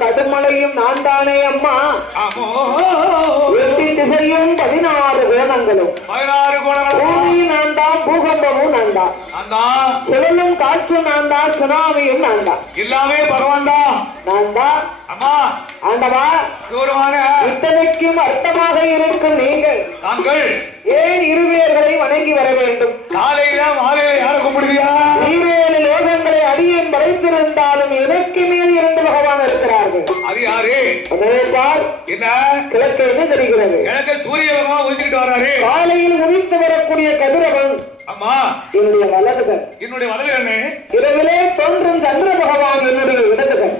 கடுமலையும் நான் தானே அம்மா. எட்டு திசையும் 16 கோணங்களும் பூமி நான் தான், பூகம்பமும் நான் தான், சுழலும் காற்றும் நான் தான், சுனாமியும் நான் தான், எல்லாமே பகவான் தான் நான் தான். அம்மா ஆண்டவா, இத்தனைக்கும் அர்த்தமாக இருக்கும் நீங்கள் தாங்கள் ஏன் இருவேர்களை வணங்கி வர வேண்டும்? காலையில மாலையில யார கும்பிடுவியா? ஈரேழு லோகங்களை அடியேன் படைத்திருந்தாலும் எனக்கு மேல் 2 பகவான் இருக்கிறார்கள். அது யாரு? அதேபால் என்ன கிழக்கு என்ன தெரிகிறது? எனக்கு சூரிய பகவான் உதிச்சுட்டு வராரு. காலையில் உதித்து வரக்கூடிய கதிரவன் அம்மா என்னுடைய வலதுகன், என்னுடைய வலது கண்ணு. இரவிலே தோன்றும் சந்திர பகவான் என்னுடைய இடதுகன்.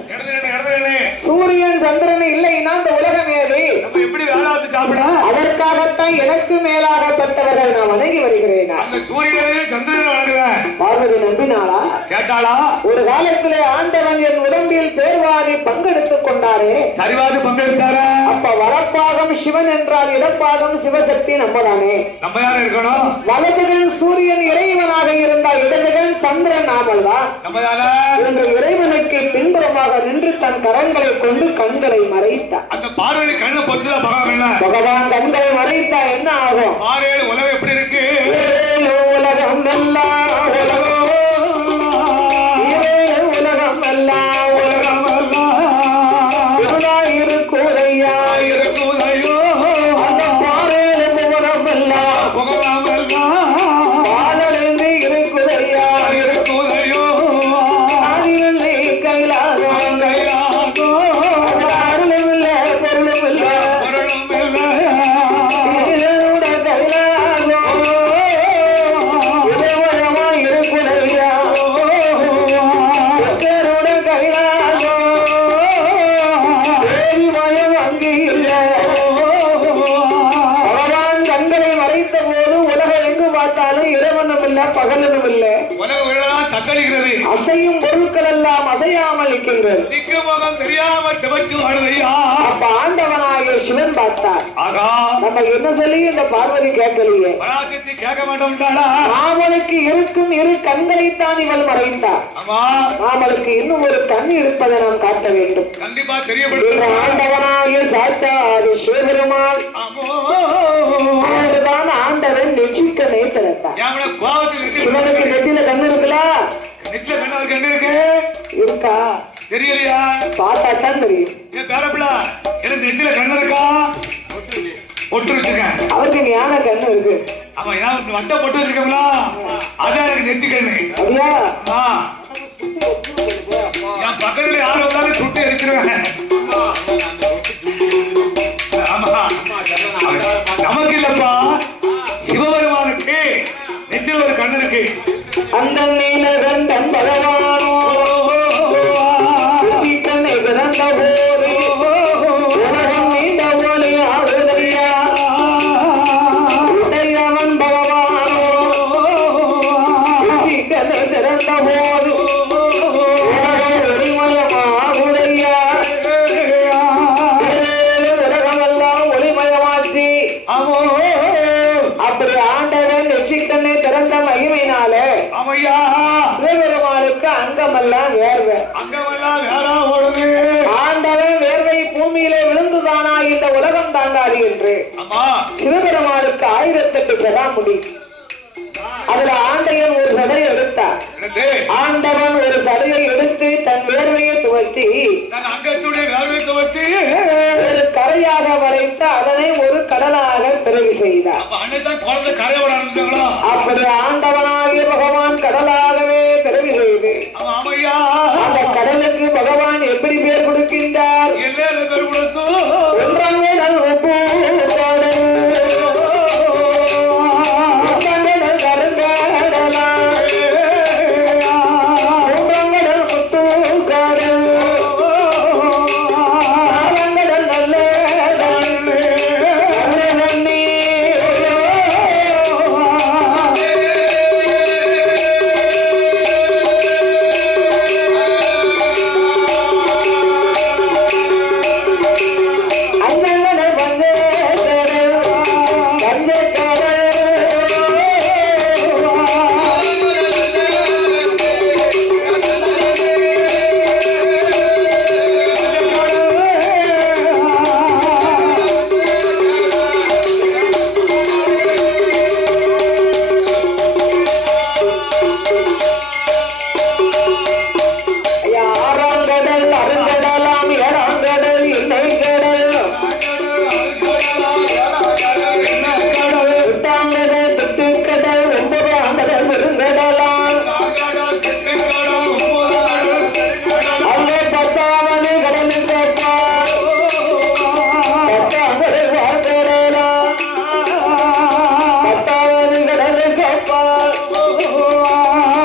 சூரியன் சந்திரன் இல்லைன்னா இந்த உலகம் ஏது? நம்ம எப்படி வேளாத்து சாப்பிட? அதற்காகத்தான் எனக்கு மேலாகப்பட்டவர்கள் நான் வணங்கி வருகிறேன். அந்த சூரியனையும் சந்திரனை வணங்குவேன். பார்வதி நம்பினாளா? கேட்டாளா? ஒரு காலத்திலே ஆண்டவன் என் உடம்பில் பேர்வாதி பங்கெடுத்துக் கொண்டாரே. சரிவாது பங்கெடுத்தார. அப்ப வலப்பாகம் சிவன் என்றால் இடப்பாகம் சிவசக்தி நம்மதானே. நம்ம யாரும் இருக்கணும்? வலதுகன் சூரியன் இறைவனாக இருந்தால் இடதுகன் சந்திரன் நாமல்தான். என்று இறைவனுக்கு பின்புறமாக நின்று தன் கரங்களை கொண்டு கண்களை மறைத்தார். அந்த பார்வதி கண்ணை பொறுத்துதான் பகவான் பகவான் கண்களை மறைத்தா என்ன ஆகும்? ஆறேழு உலகம் எப்படி இருக்கு? உலகம் எல்லாம் உலகம் எல்லாம் உலகம் எல்லாம் இருக்குதையா இருக்குதையோ அந்த பாறையில உலகம் எல்லாம் புகழாம் எல்லாம் பாலறிந்து இருக்குதையா இருக்குதையோ ஆதியில்லை கைலாசம் கைலாசோ அருளும் இல்ல பொருளும் இல்ல பொருளும் இல்லை இதனோட கைலாசம் இதவரமா இருக்குதையா இதனோட கைலாசம் தேவிமயம் அங்கு இல்லை. பகவான் கண்களை மறைத்த போது உலகம் எங்கு பார்த்தாலும் இரவனும் இல்ல பகலனும் இல்லை. உலக உயிரெல்லாம் தத்தளிக்கிறது. அசையும் பொருட்கள் எல்லாம் அசையாமல் இருக்கின்றது. திக்கு முகம் தெரியாமல் சிவச்சு வருதையா. அப்ப ஆண்டவனாகிய சிவன் பார்த்தார். ஆகா நம்ம என்ன சொல்லி இந்த பார்வதி கேட்கலையே. பராசக்தி கேட்க மாட்டோம்டாளா? ராமனுக்கு இருக்கும் 2 கண்களைத்தான் இவள் மறைத்தார். ஆமா ராமனுக்கு இன்னும் ஒரு கண் இருப்பதை நாம் காட்ட வேண்டும். கண்டிப்பா தெரியப்படுத்த. ஆண்டவனாகிய சாட்சாது சிவபெருமான் அவர்தான் ஆண்டவன் நெற்றிக்கண்ணை திறத்தார். கோபத்தில் சிவனுக்கு நெற்றில கண்ணு இருக்குல்ல? நெட்ல கண்ணவருக்கு எங்க இருக்கு? இருக்கா? தெரியலையா? பார்த்தாத்தான் தெரியும். என் பேரப்பிள்ளா எனக்கு நெத்தில கண்ணு இருக்கா? பொட்டு வச்சிருக்கேன். அவருக்கு ஞான கண்ணு இருக்கு. ஆமா ஏன் வட்ட பொட்டு வச்சிருக்கீங்களா? அதான் எனக்கு நெத்தி கண்ணு. அப்படியா? என் பக்கத்துல யாரும் வந்தாலும் சுட்டு எரிச்சிருவேன். ஆமா நமக்கு இல்லப்பா, சிவபெருமானுக்கு நெத்தில ஒரு கண்ணு இருக்கு. அந்த நீலகன் தன் பகவானோ கண்ணை பிறந்த போது உலகம் நீண்ட ஒளி ஆகுதையா. உடையவன் பகவானோ கண்ணை பிறந்த போது உலகம் ஒளிமயமாகுதையா. உலகமெல்லாம் ஒளிமயமாச்சு. அப்படி ஆண்டவன் நெற்றிக்கண்ணை திறந்த மகிமையினாலே சிவபெருமானுக்கு அங்கமெல்லாம் வேர்வை. அங்கமெல்லாம் வேறா ஓடுது. ஆண்டவன் வேர்வை பூமியிலே விழுந்துதானா இந்த உலகம் தாங்காது என்று சிவபெருமானுக்கு 1008 ஜடாமுடி. அதுல ஆண்டையன் ஒரு சடையை எடுத்தார். ஆண்டவன் ஒரு சடையை எடுத்து தன் வேர்வையை துவச்சி ஒரு கரையாக வளைத்து அதனை ஒரு கடலாக பிறகு செய்தார். அப்படி ஆண்டவனாகிய பகவான் கடலாகவே பிறகு செய்து அந்த கடலுக்கு பகவான் எப்படி பேர் கொடுக்கின்றார்? ஒன்றாங்க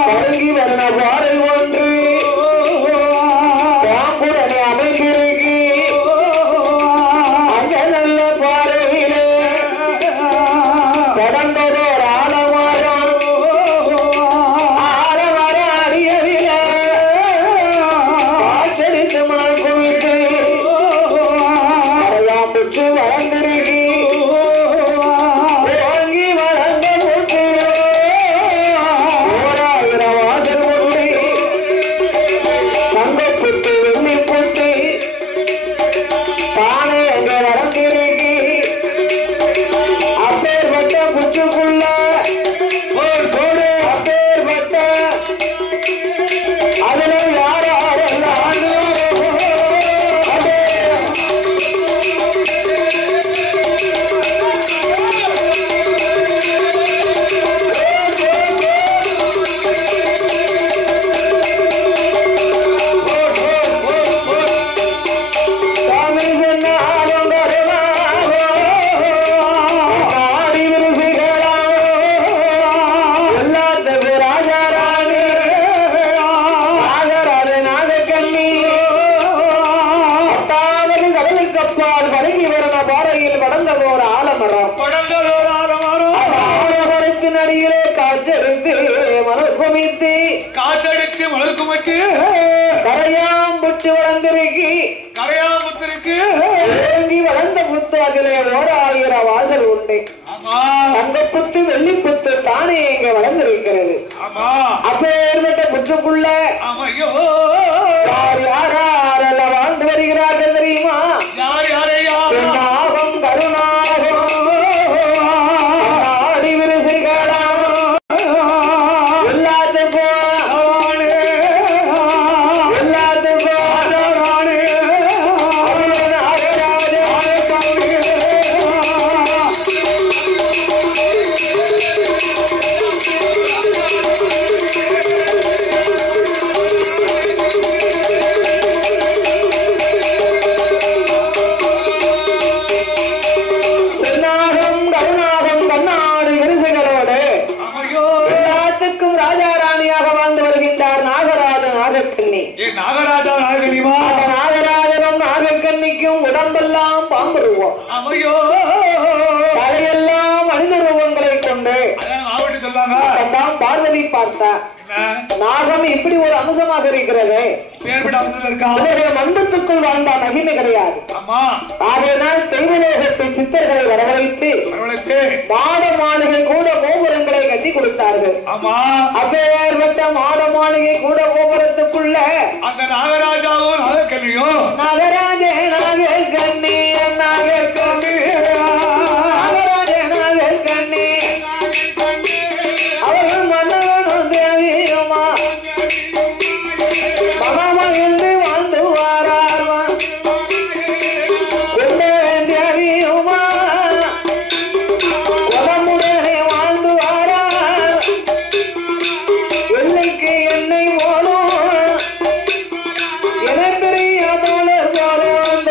பழங்கி வரண பாறை ஒன்று பாம்புடனே அமைந்திருக்கு அந்த நல்ல பாறையிலே கடந்ததோர் ஆலமரம் அடியவிலே ஆச்சரித்து மணக்குவிட்டு புற்று வளர்ந்திருக்கு ஓங்கி வளர்ந்த புற்று ஓராயிரம் வாசல் புற்று தங்கப்புற்று வெள்ளி புற்று தானே அங்கே வளர்ந்திருக்கு அப்பேற்பட்ட புற்றுக்குள்ள அப்பேற்பட்ட அதுல யாரெல்லாம் காற்றடித்து மலர் குமைத்து கரையாம்புற்று வளர்ந்திருக்கு கரையாமுத்திருக்கு ஏங்கி வளர்ந்த புத்து அதிலே ஓராயிரம் வாசல் உண்டு தங்க புத்து வெள்ளி புத்து தானே இங்க வளர்ந்திருக்கிறது அப்பேற்பட்ட புற்றுக்குள்ள யார் யாரெல்லாம் வாழ்ந்து வருகிறார்கள் தெரியுமா? நாகம் கருணாகம் ஆடி விரிசைகளா உடம்பெல்லாம் பாம்புருவோம் தலையெல்லாம் மனித ரூபங்களை கொண்டு பார்வதி பார்த்தா நாகம் இப்படி ஒரு அம்சமாக இருக்கிறது. மண்டத்துக்குள் வாழ்ந்த மகிமை கிடையாது. ஆகையினால் தெய்வலோகத்தை சித்தர்களை வரவழைத்து மாட மாளிகை கூட கோபுரங்களை கட்டி கொடுத்தார்கள். அப்பேற்பட்ட மாட மாளிகை கூட கோபுரத்துக்குள்ள அந்த நாகராஜாவும் நாகக்கண்ணியும் நாகராஜே நாகக்கண்ணி நாகக்கண்ணி நாகராஜே நாகக்கண்ணி அவர்கள் மன்னவனும் தேவியுமா மகமகிழ்ந்து வாழ்ந்து வாரார்மா தேவியுமா உடம்புடனே வாழ்ந்து வாரார் வெள்ளைக்கு எண்ணெய் போலும் என பெரிய தோழர் போலும்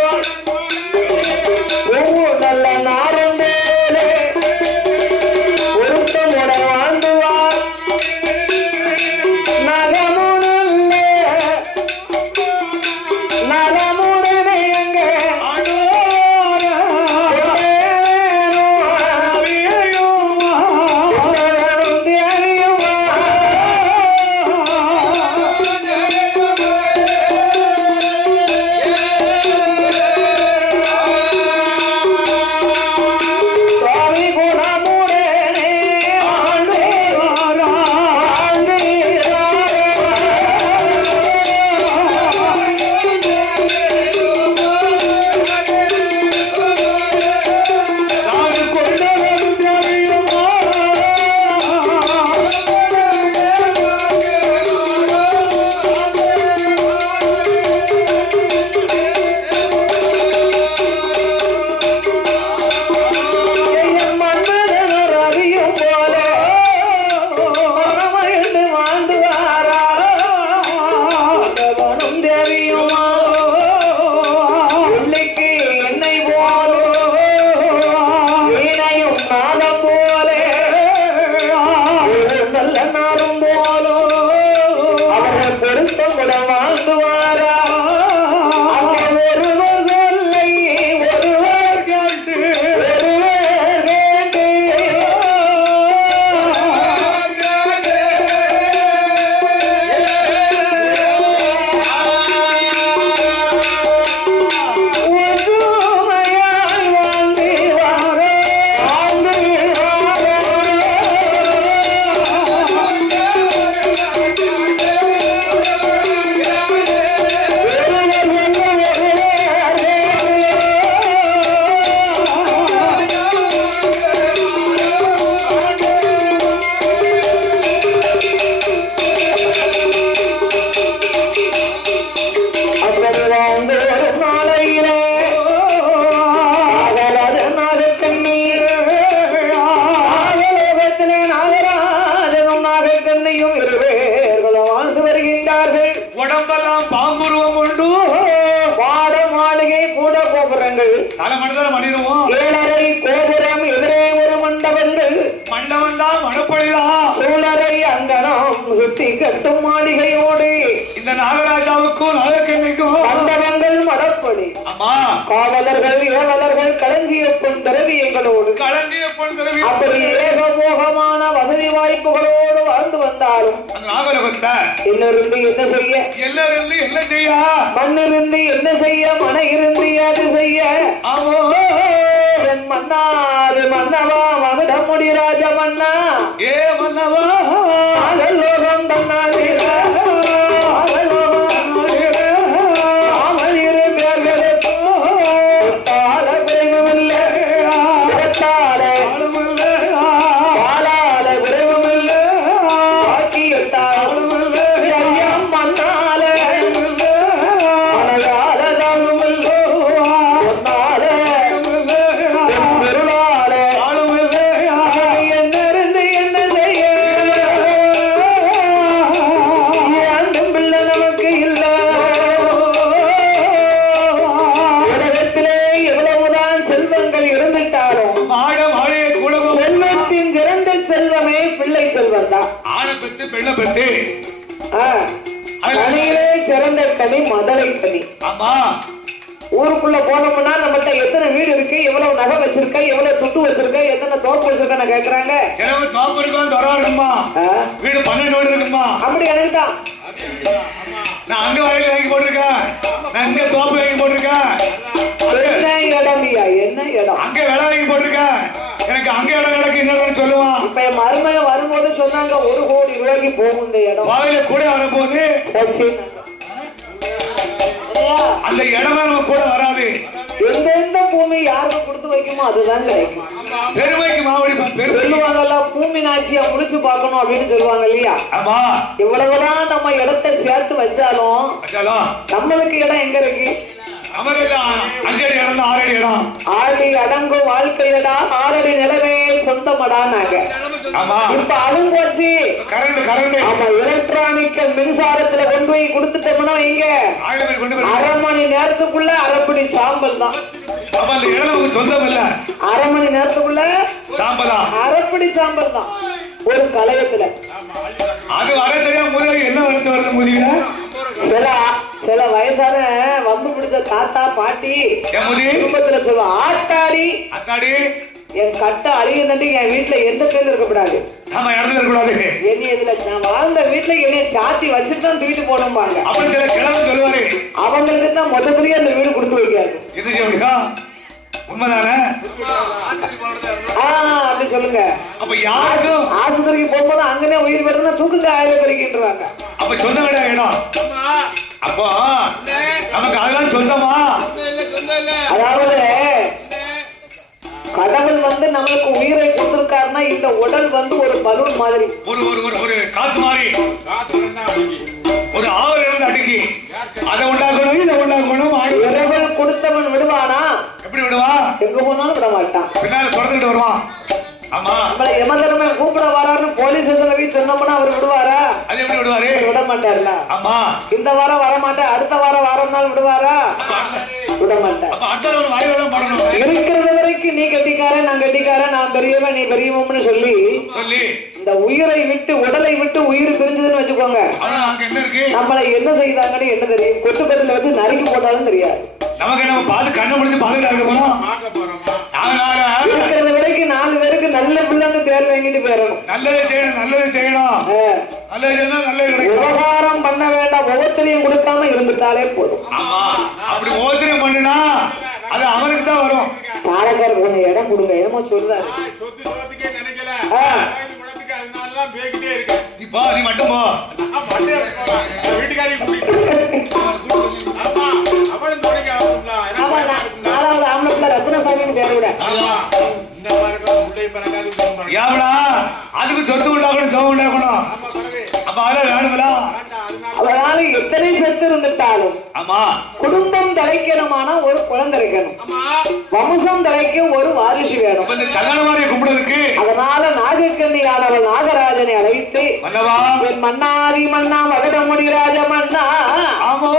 நல்ல நாடும் போலோ அவர்கள் பொருத்தமுடன் வாழ்ந்துவாரா ஒருவர் சொல்லை ஒருவர் கேட்டு ஒருவர் கேட்டு உடம்பெல்லாம் பாம்புருவம் உண்டு பாட மாளிகை கூட கோபுரங்கள் தலை மனிதர் மனிதமும் ஏழரை கோபுரம் எதிரே ஒரு மண்டபங்கள் மண்டபம் தான் மணப்பொழிதான் சூழரை அங்கனம் சுத்தி கட்டும் மாளிகையோடு இந்த நாகராஜாவுக்கும் நாகக்கண்ணிக்கும் மண்டபங்கள் மடப்படி அம்மா காவலர்கள் ஏவலர்கள் களஞ்சியப்பன் திரவியங்களோடு களஞ்சியப்பன் திரவி அப்படி ஏகமோகமான வசதி வாய்ப்புகளோடு வாழ்ந்து வந்தாலும் அந்த நாகலோகத்தை இன்னிருந்து என்ன செய்ய எல்லாரும் என்ன செய்ய மண்ணிருந்து என்ன செய்ய மன இருந்து அது செய்ய ஆமோ என் மன்னாது மன்னவா மகுடமுடி ராஜ மன்னா ஏ மன்னவா நாகலோகம் தன்னாதே சிறந்த கனி மதலை கனி. ஆமா ஊருக்குள்ள போனோம்னா நம்மகிட்ட எத்தனை வீடு இருக்கு, எவ்வளவு நகை வச்சிருக்க, எவ்வளவு துட்டு வச்சிருக்க, எத்தனை தோப்பு வச்சிருக்க கேக்குறாங்க. தோப்பு இருக்குமா வீடு 12 வீடு இருக்குமா அப்படி எனக்கு தான். நான் அங்க வயல் வாங்கி போட்டிருக்கேன், நான் இங்க தோப்பு வாங்கி போட்டிருக்கேன். என்ன இடம்யா, என்ன இடம் அங்க விலை வாங்கி போட்டிருக்கேன். எனக்கு அங்க இடம் எனக்கு என்ன சொல்லுவான். இப்ப என் மருமக வரும்போது சொன்னாங்க 1 கோடி ரூபாய்க்கு போகும் இந்த இடம். வயல கூட வரும்போது அந்த இடம் நம்ம கூட வராது. எந்த பூமி யாருக்கு கொடுத்து வைக்குமோ அதுதான் கிடைக்கும். பெருமைக்கு மாவடி சொல்லுவாங்கல்ல, பூமி நாச்சியா முடிச்சு பார்க்கணும் அப்படின்னு சொல்லுவாங்க இல்லையா. ஆமா, இவ்வளவுதான் நம்ம இடத்தை சேர்த்து வச்சாலும் நம்மளுக்கு இடம் எங்க இருக்கு? 5 அடி இடம் 6 அடி இடம். 6 அடங்கும் வாழ்க்கையடா, 6 அடி நிலவே சொந்தமடானாங்க. இப்ப அதுவும் போச்சு. ஆமா, எலக்ட்ரானிக்கல் மின்சாரத்துல கொண்டு போய் கொடுத்துட்டோம்னா இங்க 1/2 மணி நேரத்துக்குள்ள அரைப்படி சாம்பல் தான். சொந்தம் இல்ல, 1/2 மணி நேரத்துக்குள்ள சாம்பல் தான், அரைப்படி சாம்பல் தான் ஒரு கலையத்துல. அது வர தெரியாம முதல்ல என்ன வருது வருது முடியல. சில வயசான வம்பு பிடிச்ச தாத்தா பாட்டி குடும்பத்துல சொல்லுவோம், ஆட்டாடி அத்தாடி என் கட்ட அழிய தண்டி என் வீட்டுல எந்த பேர்ல இருக்கக்கூடாது, என்னை இதுல நான் வாழ்ந்த வீட்டுல என்னைய சாத்தி வச்சுட்டு தான் தூக்கிட்டு போனோம்பாங்க. அவங்களுக்கு தான் மொத்தத்திலேயே அந்த வீடு கொடுத்து வைக்காது. உண்மைதானே? அப்படி சொல்லுங்க. அப்ப யாருக்கும் ஆஸ்பத்திரிக்கு போகும்போது அங்கனே உயிர் பெறணும் தூக்குங்க ஆயுத பறிக்கின்றாங்க. அப்ப சொந்த இடம் அப்போ நமக்கு அதெல்லாம் சொந்தமா? அதாவது கடவுள் வந்து நம்மளுக்கு உயிரை கொடுத்திருக்காருன்னா இந்த உடல் வந்து ஒரு பலூன் மாதிரி, ஒரு காத்து மாதிரி, ஒரு ஆவல் இருந்து அடுக்கி அதை உண்டாக்கணும் இதை உண்டாக்கணும். இறைவன் கொடுத்தவன் விடுவானா? எப்படி விடுவா? எங்க போனாலும் விட மாட்டான், பின்னால தொடர்ந்துட்டு வருவான். ஆமா, நம்மள எமதர்ம கூப்பிட வராருன்னு போலீஸ் ஸ்டேஷன்ல சொன்னோம்னா அவர் விடுவாரா? அது எப்படி விடுவாரு? விட மாட்டாருல. ஆமா, இந்த வாரம் வர மாட்டேன், அடுத்த வாரம் வரனாலும் விடுவாரா? விட மாட்டேன். இருக்கிறது வரைக்கும் நீ கட்டிக்காரன் நான் கட்டிக்காரன் நான் பெரியவன் நீ பெரியவன்னு சொல்லி இந்த உயிரை விட்டு உடலை விட்டு உயிர் பிரிஞ்சதுன்னு வச்சுக்கோங்க. நம்மளை என்ன செய்தாங்கன்னு என்ன தெரியும்? கொட்டுக்கட்டில வச்சு நறுக்கி போட்டாலும் தெரியாது. நமக்கு நம்ம பார்த்து கண்ணை முடிச்சு பாதுகாக்க போறோம். இருக்கிறது வரைக்கும் 4 பேருக்கு நல்ல பிள்ளைன்னு பேர் வாங்கிட்டு போயிடணும். நல்லது செய்யணும் நல்லது செய்யணும் நல்லது செய்யணும் நல்லது கிடைக்கும். விவகாரம் பண்ண வேண்டாம். ஒவ்வொருத்தரையும் கொடுக்காம இருந்துட்டாலே போதும். ஆமா அப்படி ஒவ்வொருத்தரையும் பண்ணுனா அது அவனுக்கு தான் வரும். பாலக்காரர் கொஞ்சம் இடம் கொடுங்க. என்னமோ சொல்றாரு. நீ மட்டும் போ. நாலாவது ஆம்பளை ரத்னசாமின்னு பேர் விட அதுக்கு சொத்து உண்டாக்கணும் சோகம் உண்டாக்கணும். அப்ப அதெல்லாம் வேணுங்களா? அதனால எத்தனை சொத்து இருந்துட்டாலும் ஆமா குடும்பம் தலைக்கணுமானா ஒரு குழந்தை இருக்கணும். வம்சம் தலைக்க ஒரு வாரிசு வேணும். சகலமாரியை கும்பிடுறதுக்கு அதனால நாகக்கண்ணியாளர் நாகராஜனை அழைத்து என் மன்னாரி மன்னா மகட முடிராஜ மன்னா ஆமோ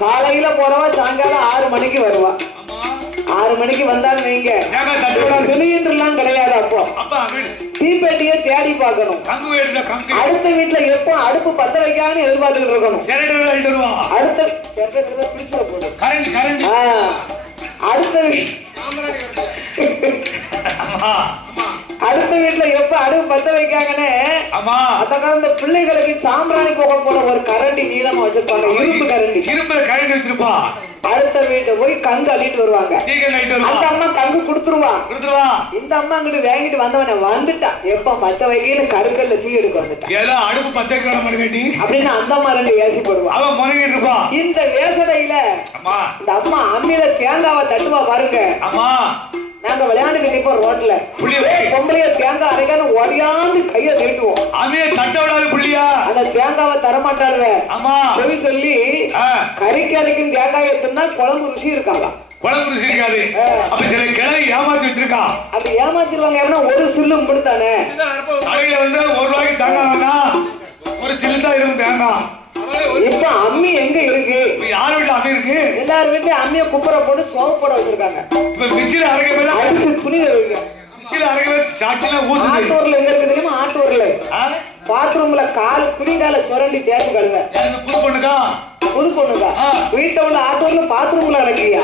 காலையில போறவா சாயங்காலம் 6 மணிக்கு வருவா. 6 மணிக்கு வந்தாலும் நீங்க சிலிண்டர்லாம் கிடையாது. அப்போ தீப்பெட்டியை தேடி பார்க்கணும். அடுத்த வீட்டுல எப்போ அடுப்பு பத்த வைக்கான்னு எதிர்பார்த்துட்டு இருக்கணும். அடுத்த அடுத்த வீட்டுல எப்ப அடுப்பு பத்த வைக்காங்கன்னு அந்த காலத்துல பிள்ளைகளுக்கு சாம்பிராணி போக போற ஒரு கரண்டி நீளமா வச்சிருப்பாங்க. இரும்புல கரண்டி வச்சிருப்பா. அடுத்த வீட்டுல போய் கங்கு அள்ளிட்டு வருவாங்க. அந்த அம்மா கங்கு கொடுத்துருவான். இந்த அம்மா அங்கிட்டு வாங்கிட்டு வந்தவன வந்துட்டா எப்ப பத்த வைக்கல கருக்கல்ல தீ எடுக்க வந்துட்டான். அடுப்பு பத்த அப்படின்னு அந்த அம்மா 2 வேசி போடுவான். இந்த வேசடையில இந்த அம்மா அம்மியில தேங்காவை தட்டுவா பாருங்க. நாங்க விளையாண்டு நிப்போம் ரோட்ல. பொம்பளைய தேங்காய் அரைக்கான ஒடியாந்து கைய நீட்டுவோம். அந்த தேங்காவை தரமாட்டாரு. சொல்லி கறிக்கு தேங்காய் எடுத்துனா குழம்பு ருசி இருக்காங்க. குழம்பு ருசி இருக்காது. அப்ப சில கிளவி ஏமாத்தி வச்சிருக்கா. அப்படி ஏமாத்திருவாங்க. ஒரு சில்லும் கொடுத்தானே கடையில வந்து 1 ரூபாய்க்கு தேங்காய்னா ஒரு சில்லு தான் இருக்கும் தேங்காய். இப்ப அம்மி எங்க இருக்கு? யார் வீட்டுல அம்மி இருக்கு? எல்லாரும் வீட்லயும் அம்மிய குப்பரை போட்டு சோப்பு போட வச்சிருக்காங்க. இப்ப மிச்சில அரைக்க துணி வைங்க. மிச்சில அரைக்க சாட்டில ஊசுது. ஆட்டூர்ல எங்க இருக்கு தெரியுமா? ஆட்டூர்ல பாத்ரூம்ல கால் குடிகால சுரண்டி தேய்ச்சு கழுவ. புது பொண்ணுக்கா புது பொண்ணுதான் வீட்டை உள்ள ஆட்டோல பாத்ரூம்ல அடக்கியா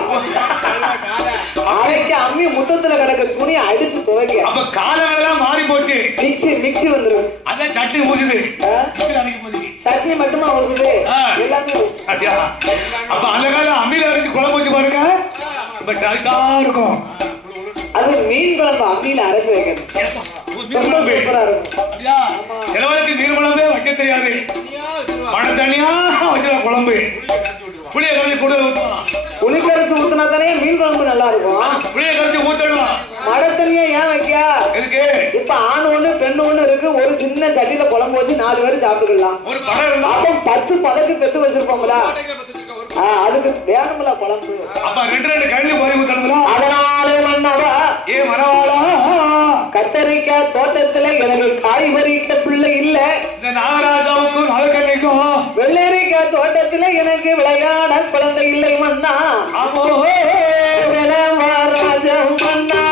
அரைக்க அம்மி முத்தத்துல கிடக்க துணியை அடிச்சு துவைக்க அப்ப காலங்களெல்லாம் மாறி போச்சு மிக்சி வந்துரும் அதான் சட்னி ஊசுது சட்னி மட்டுமா ஊசுது எல்லாமே அப்படியா அப்ப அந்த காலம் அம்மியில அரைச்சு குழம்பு வச்சு பாருங்க இப்ப டா இருக்கும் அது மீன் குழம்பு அம்மியில அரைச்சு வைக்கணும் சூப்பரா இருக்கும் சிலவருக்கு மீன் குழம்பே வைக்க தெரியாது மழை தனியா வச்சுடா குழம்பு புளிய கரைச்சி கூட ஊற்றலாம் புளி கரைச்சி ஊத்தினா தானே மீன் குழம்பு நல்லா இருக்கும் புளிய கரைச்சி ஊற்றலாம் மழை தனியா ஏன் வைக்க எதுக்கு இப்ப ஆண் ஒண்ணு பெண் ஒண்ணு இருக்கு ஒரு சின்ன சட்டியில குழம்பு வச்சு 4 பேரும் சாப்பிட்டுக்கலாம் ஒரு படம் இருந்தா அப்ப 10 பதக்கு பெத்து வச்சிருப்போம்ல அதுக்கு வேணும்ல குழம்பு அப்ப 2 கரண்டி போய் ஊத்தணும்ல அதனாலே மன்னவா ஏ மரவாளா கத்தரிக்காய் தோட்டத்துல எனக்கு காய் பறிக்க பிள்ளை இல்ல இந்த நாகராஜாவுக்கும் நாகக்கண்ணிக்கும் வெள்ளரிக்காய் தோட்டத்துல எனக்கு விளையாட குழந்தை இல்லை மன்னா ஆமோ ராஜம் மன்னா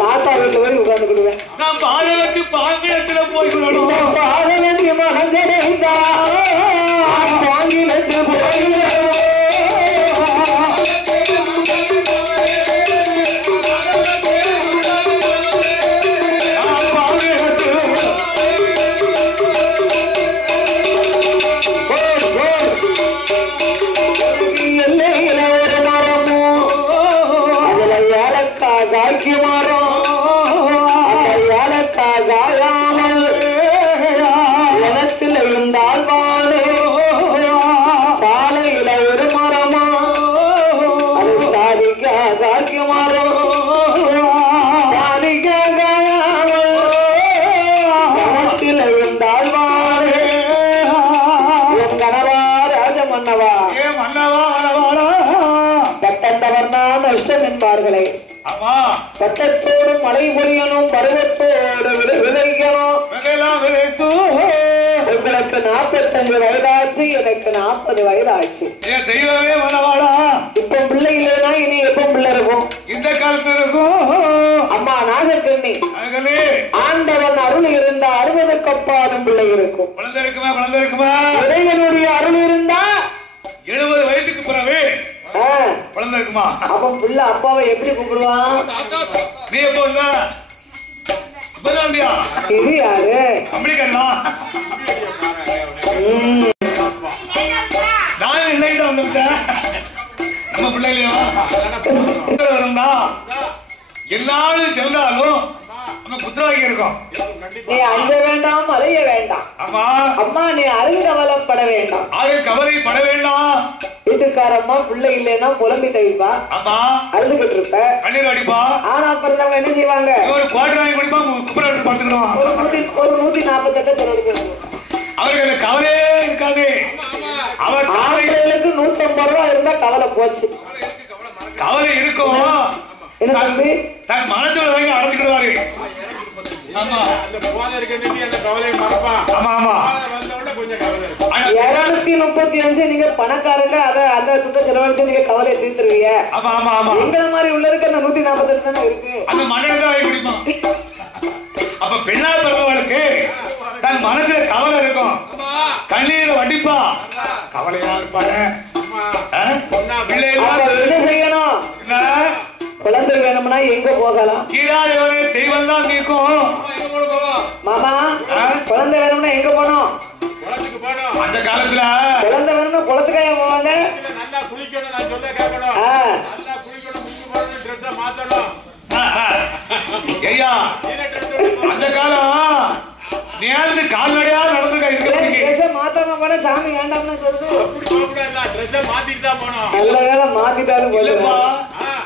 தாத்தா வீட்டு போய் உட்கார்ந்துக்கிடுவேன். நான் பாதவத்து பாங்கிலத்துல போய் விடணும். பாதவத்து மகந்தடைந்தா பாங்கிலத்து போய் என்பார்களே. பட்டத்தோடு மழை பொழியணும், பருவத்தோடு விதைக்கணும். உங்களுக்கு 45 வயதாச்சு, எனக்கு 40 வயதாச்சு. தெய்வமே மனவாளா, இப்ப பிள்ளை இல்லைன்னா இனி எப்ப பிள்ளை இருக்கும்? இந்த காலத்துல இருக்கும். அம்மா நாகக்கண்ணி, ஆண்டவன் அருள் இருந்தா 60க்கு அப்பாலும் பிள்ளை இருக்கும். குழந்தை இருக்குமா? குழந்தை இருக்குமா? இறைவனுடைய அருள் இருந்தா 70 வயசுக்கு பிறகு குழந்தை இருக்குமா? அப்ப பிள்ளை அப்பாவை எப்படி கூப்பிடுவான்? நீ எப்போ இது யாரு? அமெரிக்கா. நான் இல்லைன்னு வந்துட்டேன். நம்ம பிள்ளைலையா எல்லாரும் சென்றாலும் நம்ம புத்திரவாக்கி இருக்கோம். நீ அஞ்ச வேண்டாம், அலைய வேண்டாம். ஆமா அம்மா, நீ அருள் கவலைப்பட வேண்டாம், அருள் கவலைப்பட வேண்டாம். வீட்டுக்காரம்மா பிள்ளை இல்லைன்னா புலம்பி தவிப்பா. ஆமா, அழுதுகிட்டு இருப்ப, கண்ணீர் அடிப்பா. ஆனா பிறந்தவங்க என்ன செய்வாங்க? ஒரு குவார்டர் வாங்கி குடிப்பா, குப்பரை பார்த்துக்கணும். ஒரு 148 செலவு. அவருக்கு அந்த கவலையே இருக்காது. அவர் ஆண்களுக்கு 150 ரூபாய் இருந்தா கவலை போச்சு. கவலை இருக்கும். என்ன தம்பி? தன் மனசோட வாங்கி அடைச்சுக்கிடுவாரு. ஆமா, அந்த போதை இருக்கிறதுக்கு அந்த கவலையை மறப்பான். ஆமா ஆமா, வந்தோட கொஞ்சம் கவலை. 235 நீங்க பணக்காரங்க, அத அந்த துட்ட செலவழிச்சு நீங்க கவலையை தீர்த்துருவீங்க. ஆமா ஆமா ஆமா, எங்களை மாதிரி உள்ளதுக்கு அந்த 148 தானே இருக்கு. அந்த மண்ணெண்ணெய் தான் வாங்கி குடிப்பான். அப்ப பெண்ணா பிறந்தவளுக்கு தன் மனசுல கவலை இருக்கும், கண்ணீரை வடிப்பா, கவலையா இருப்பாங்க. என்ன செய்யணும்? குழந்தை வேணும்னா எங்க போகலாம்? கீழாதவனே தெய்வம் தான் கேட்கும். மாமா, குழந்தை வேணும்னா எங்க போனோம்? குளத்துக்கு போனோம். அந்த காலத்துல குழந்தை வேணும்னா குளத்துக்காக போவாங்க. நல்லா குளிக்கணும், நான் சொல்ல கேட்கணும். நல்லா குளிக்கணும், முங்கி போடணும், ட்ரெஸ்ஸை மாத்தணும். ஐயா, அந்த காலம் நேரத்து கால்நடையா நடந்துருக்க. மாத்தாம போன சாமி வேண்டாம்னு சொல்லுது. ட்ரெஸ்ஸை மாத்திட்டு தான் போனோம். நல்ல வேலை மாத்திட்டாலும் போதுமா?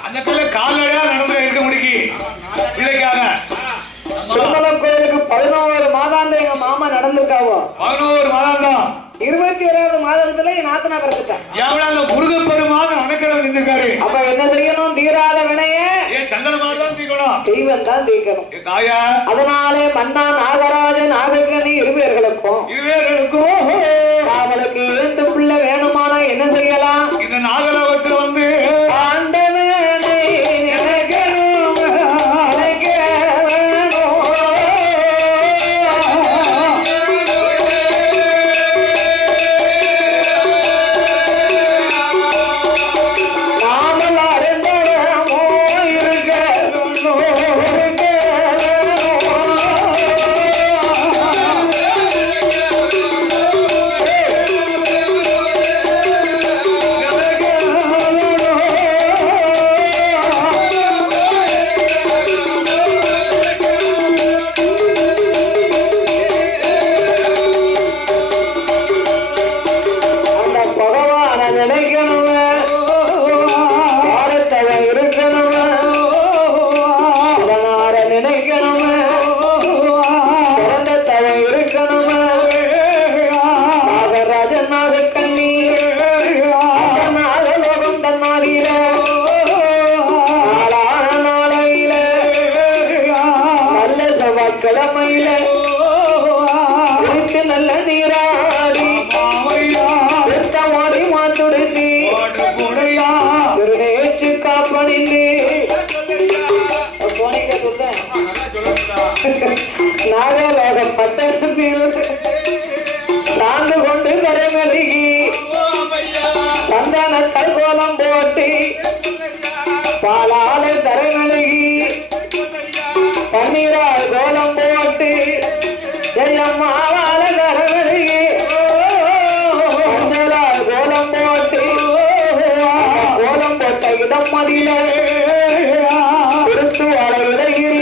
அந்த கால கால்நடையா நடந்து இருக்க முடிக்கி பிள்ளைக்காக. திருமலம் கோயிலுக்கு 11 மாதாந்த எங்க மாமா நடந்திருக்காவோ. 11 மாதம் 21வது மாதத்துல என் நாத்தனா பிறந்துட்டான். எவ்வளவு முருகப்பெருமான் அனுக்கிரகம் செஞ்சிருக்காரு. அப்ப என்ன செய்யணும்? தீராத வினையே சந்திரமாரி தான் தீக்கணும், தெய்வம் தான் தீக்கணும். தாயா, அதனாலே மன்னா நாகராஜன் நாகக்கண்ணி இருவேர்களுக்கும் அவளுக்கு 2 பிள்ளை வேணுமானா என்ன செய்யலாம்? இந்த நாகலோகத்தில் வந்து ஆண்டவனை நினைக்கணும். போனீங்க சொல்றேன் நல்லா சொல்லணும்டா. நாகலோக பட்டத்தில் சார்ந்து கொண்டு கரைமலகி சந்தான கல்கோலம் போட்டு பாலாலை தரைமலகி பன்னீரால் கோலம் போட்டு எல்லம்மாவால கரைமலகி மஞ்சளால் கோலம் போட்டு கோலம் போட்ட இடம் மதியில திருத்து வளைவிலை இருந்து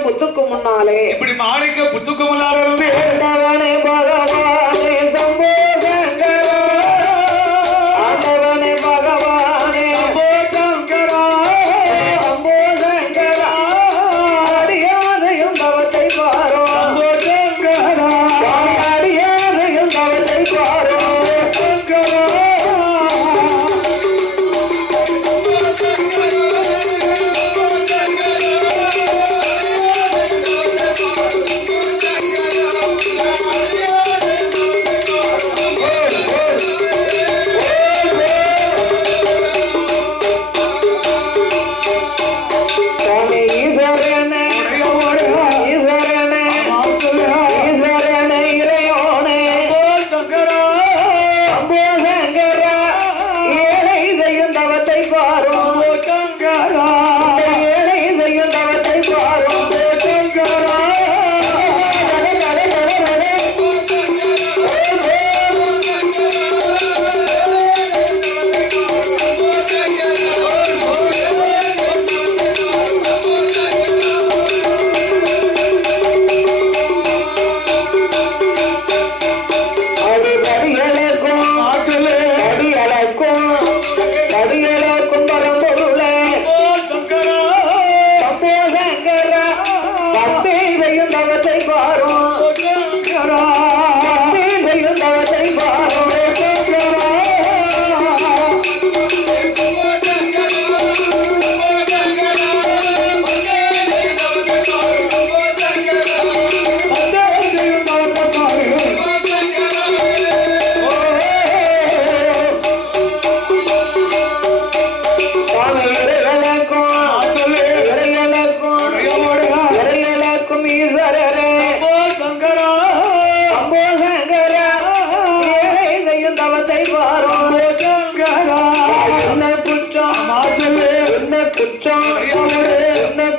புத்துக்கு முன்னாலே இப்படி மாணிக்க புத்துக்கு முன்னாலே இருந்து ஆண்டவனே பகவானே சம்போ சங்கரா ஆண்டவனே பகவானே சம்போ சங்கரா அடியாதையும் தவத்தை பாரோ அடியாதையும் தவத்தை பாரோ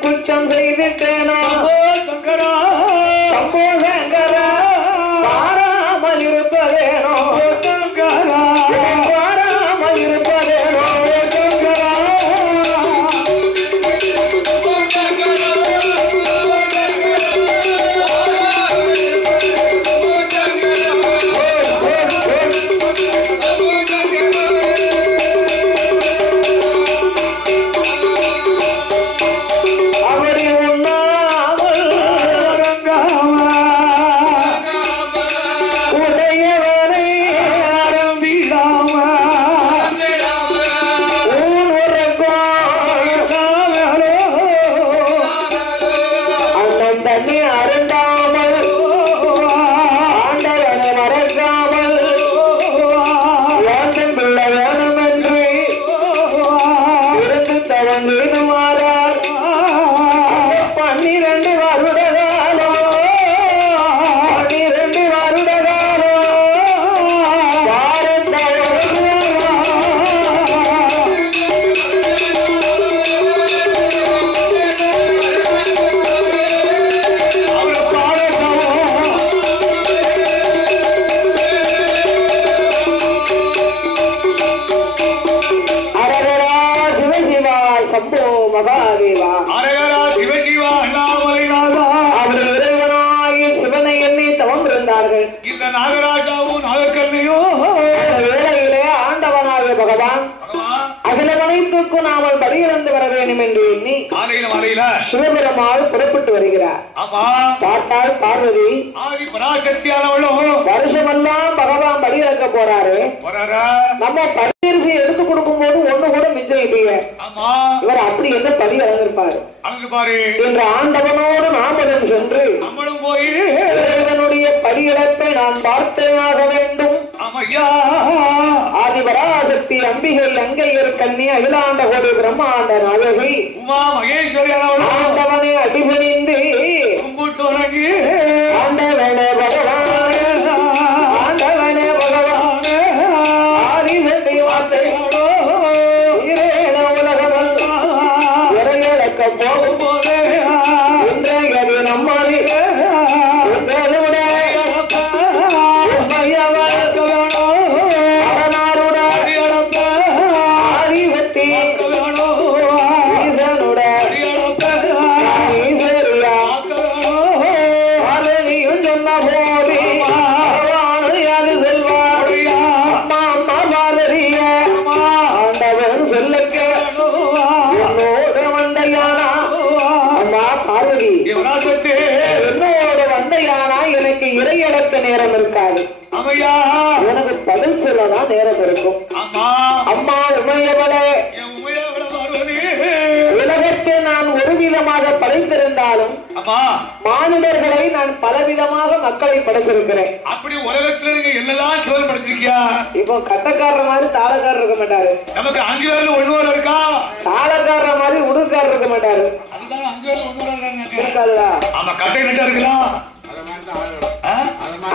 குற்றம் செய்துட்டேனா சங்கரா சம்போ சங்கரா நாகராஜாவும் நாகக்கல்லையும் வேளையிலே ஆண்டவனாக பகவான் அகிலமனைத்துக்கும் நாமல் படியிழந்து வர வேண்டும் என்று எண்ணி காலையில சிவபெருமாள் புறப்பட்டு வருகிறார். ஆமா பார்த்தால் பார்வதி ஆதி பராசக்தியானவளும் வருஷமெல்லாம் பகவான் படியிழக்க போறாரு. நம்ம பரிசு எடுத்து கொடுக்கும் போது ஒண்ணு கூட மிச்சம் இல்லையே. ஆமா இவர் அப்படி என்ன படி இழந்திருப்பாரு என்ற ஆண்டவனோடு நாமளும் சென்று நம்மளும் போய் இறைவனுடைய படியிழப்பை நான் பார்த்தேனாக வேண்டும். ஆதிபராசக்தி அம்பிகை அங்கையர் கண்ணி அகிலாண்ட கோடி பிரம்மாண்ட நாயகி உமா மகேஸ்வரி ஆண்டவனை அடிபணிந்து கும்பிட்டு வணங்கி ஆண்டவனே பகவான் ஆண்டவனே பகவான் ஆதிசக்தி வார்த்தைகளோ இரேன உலகமல்ல இறையழக்க போகும் போதே இன்றைய நம்மளே நேரம் இருக்காது. எனக்கு பதில் சொல்லதான் நேரம் இருக்கும். அம்மா உமையவளே, உலகத்தை நான் ஒரு விதமாக படைத்திருந்தாலும் மாநிலர்களை நான் பலவிதமாக மக்களை படைச்சிருக்கிறேன். அப்படி உலகத்துல நீங்க என்னெல்லாம் சோழ படைச்சிருக்கியா? இப்போ கட்டக்காரர் மாதிரி தாளக்காரர் இருக்க மாட்டாரு. நமக்கு 5 பேர்ல 1 பேர் இருக்கா? தாளக்காரர் மாதிரி உடுக்காரர் இருக்க மாட்டாரு. அதுதான் 5 பேர்ல 1 பேர் இருக்காதுடா. ஆமா, கட்டை நட்டா இருக்கலாம்.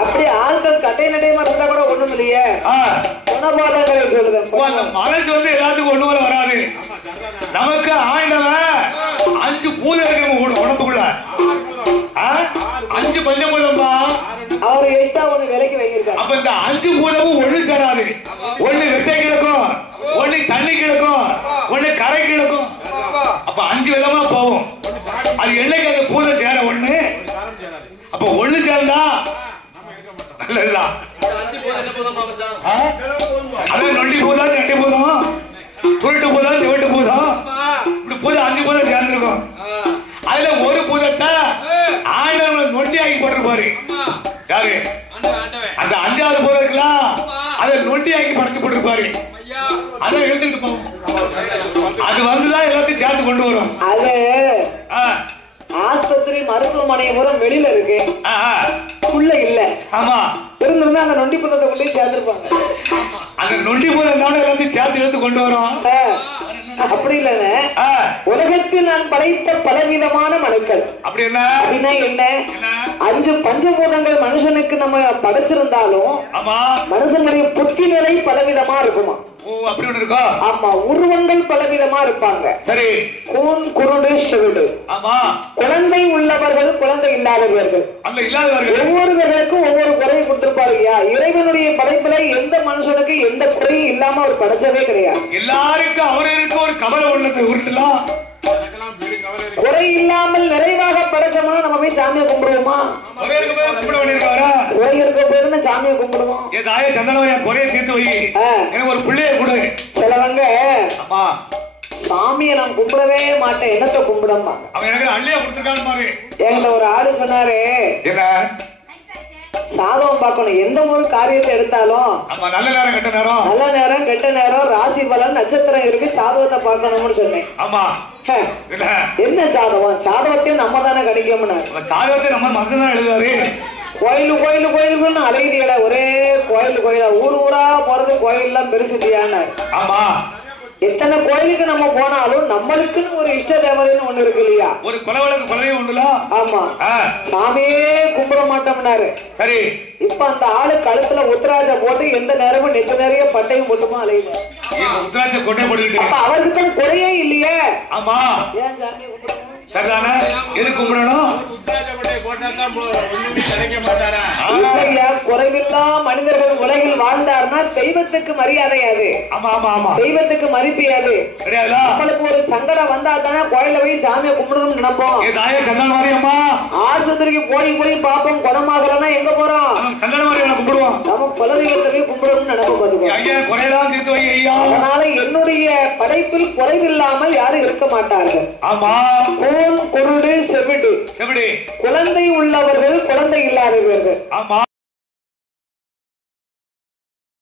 அப்படி ஆட்கள் கட்டை நடைமா இருந்தா கூட ஒண்ணும் இல்லையே. குணபாதங்களை சொல்லுதேன். மனசு வந்து எல்லாத்துக்கும் ஒண்ணு போல வராது. நமக்கு ஆண்டவன் 5 பூதை இருக்கு உடம்புக்குள்ள. 5 பஞ்சபூதம்பா. அவரு எக்ஸ்ட்ரா ஒண்ணு விலைக்கு வைக்கிறார். அப்ப இந்த 5 பூதமும் ஒண்ணு சேராது. ஒண்ணு வெட்டை கிடக்கும், ஒண்ணு தண்ணி கிடக்கும், ஒண்ணு கரை கிடக்கும். அப்ப 5 விதமா போகும். அது என்னைக்கு அந்த பூதம் சேர ஒண்ணு. அப்ப ஒண்ணு சேர்ந்தா நல்லதுதான். அதான் நொண்டி பூதம், நெண்டி பூதம், சுருட்டு பூதம், சிவட்டு பூதம், இப்படி பூதம் 5 பூதம் சேர்ந்துருக்கும். அதுல ஒரு பூதத்தை ஆண்டவன் நொண்டி ஆக்கி போட்டிருப்பாரு. யாரு? அந்த 5வது பூதத்துலாம் அதை நொண்டி ஆக்கி படைச்சு போட்டிருப்பாரு. அதை எடுத்துக்கிட்டு போவோம். அது வந்துதான் எல்லாத்தையும் சேர்த்து கொண்டு வரும். அது ஆஸ்பத்திரி மருத்துவமனை மூலம் வெளியில இருக்கு, உள்ள இல்ல. ஆமா, இருந்திருந்தா அந்த நொண்டி புதத்தை கொண்டு சேர்ந்துருப்பாங்க. அந்த நொண்டி புதம் தான் எல்லாத்தையும் சேர்த்து எடுத்து கொண்டு வரும். அப்படி இல்லன்னு உலகத்தில் நான் படைத்த பலவிதமான மனுக்கள். அப்படி என்ன அப்படின்னா என்ன? 5 பஞ்சபூதங்கள் மனுஷனுக்கு நம்ம படைச்சிருந்தாலும் மனுஷனுடைய புத்தி நிலை பலவிதமா இருக்குமா? அப்படி ஒண்ணு இருக்கா? ஆமா, உருவங்கள் பலவிதமா இருப்பாங்க. சரி, கூன், குருடு, செவிடு. ஆமா, குழந்தை உள்ளவர்கள், குழந்தை இல்லாதவர்கள். அந்த இல்லாதவர்கள் ஒவ்வொருவர்களுக்கும் ஒவ்வொரு குறையை கொடுத்திருப்பாரு. இறைவனுடைய படைப்புல எந்த மனுஷனுக்கு எந்த குறையும் இல்லாம அவர் படைச்சதே கிடையாது. எல்லாருக்கும் அவருக்கு ஒரு கவலை உள்ளது. உருட்டலாம் குறை இல்லாமல் நிறைவாக படைச்சோம்னா நம்ம போய் சாமியை கும்பிடுவோமா? குறை இருக்க போயிருந்தா சாமியை கும்பிடுவோம். தாய சந்தனவையா குறைய தீர்த்து வை, எனக்கு ஒரு பிள்ளைய கொடு. சிலவங்க ஆமா சாமியை நான் கும்பிடவே மாட்டேன், என்னத்தை கும்பிடமா? அவன் எனக்கு அள்ளியா கொடுத்துருக்கான்னு பாரு. என்கிட்ட ஒரு ஆடு சொன்னாரு, என்ன சாதகம் பார்க்கணும். எந்த ஒரு காரியத்தை எடுத்தாலும் நல்ல நேரம் கெட்ட நேரம், நல்ல நேரம் கெட்ட நேரம், ராசி பலன், நட்சத்திரம் இருக்கு, சாதகத்தை பார்க்கணும்னு சொன்னேன். ஆமா, என்ன சாதகம்? சாதகத்தையும் நம்ம தானே கணிக்கோம்னா. சாதகத்தை நம்ம மனசு தான் எழுதுவாரு. கோயில் கோயில் கோயிலுக்குன்னு அலையில ஒரே கோயில் கோயிலா, ஊர் ஊரா போறது கோயில் எல்லாம் பெருசுதியான. ஆமா, எத்தனை கோயிலுக்கு நம்ம போனாலும் நம்மளுக்குன்னு ஒரு இஷ்ட தேவதைன்னு ஒண்ணு இருக்கு இல்லையா? ஒரு குலவளுக்கு குலவே ஒண்ணுல. ஆமா, சாமியே கும்பிட மாட்டோம்னாரு. சரி, இப்ப அந்த ஆளு கழுத்துல உத்தராஜ போட்டு எந்த நேரமும் நெத்து நிறைய பட்டையும் போட்டுமா அலையுது. உத்தராஜ கொட்டை போட்டு அவருக்கு தான் குறையே இல்லையே. ஆமா, ஏன் சாமி கும்பிடணும்? சரிதானே, எது கும்பிடணும்? குறைவில்லா மனிதர்கள் உலகில் வாழ்ந்தார்னா தெய்வத்துக்கு மரியாதை அது. ஆமா ஆமா ஆமா. தெய்வத்துக்கு மதிப்பு அது. நம்மளுக்கு ஒரு சங்கடம் வந்தா தானே கோயில போய் சாமியை கும்பிடணும்னு நினைப்போம். ஆஸ்பத்திரிக்கு போய் போய் பார்ப்போம், குணமாகலன்னா எங்க போறோம்? கும்பிடுவோம். நம்ம குலதெய்வத்தை போய் கும்பிடணும்னு நினைப்போம். அதனால என்னுடைய படைப்பில் குறைவில்லாமல் யாரும் இருக்க மாட்டார்கள். ஆமா. கூன் குருடு செவிடு செவிடு. குழந்தை உள்ளவர்கள் குழந்தை இல்லாதவர்கள். ஆமா.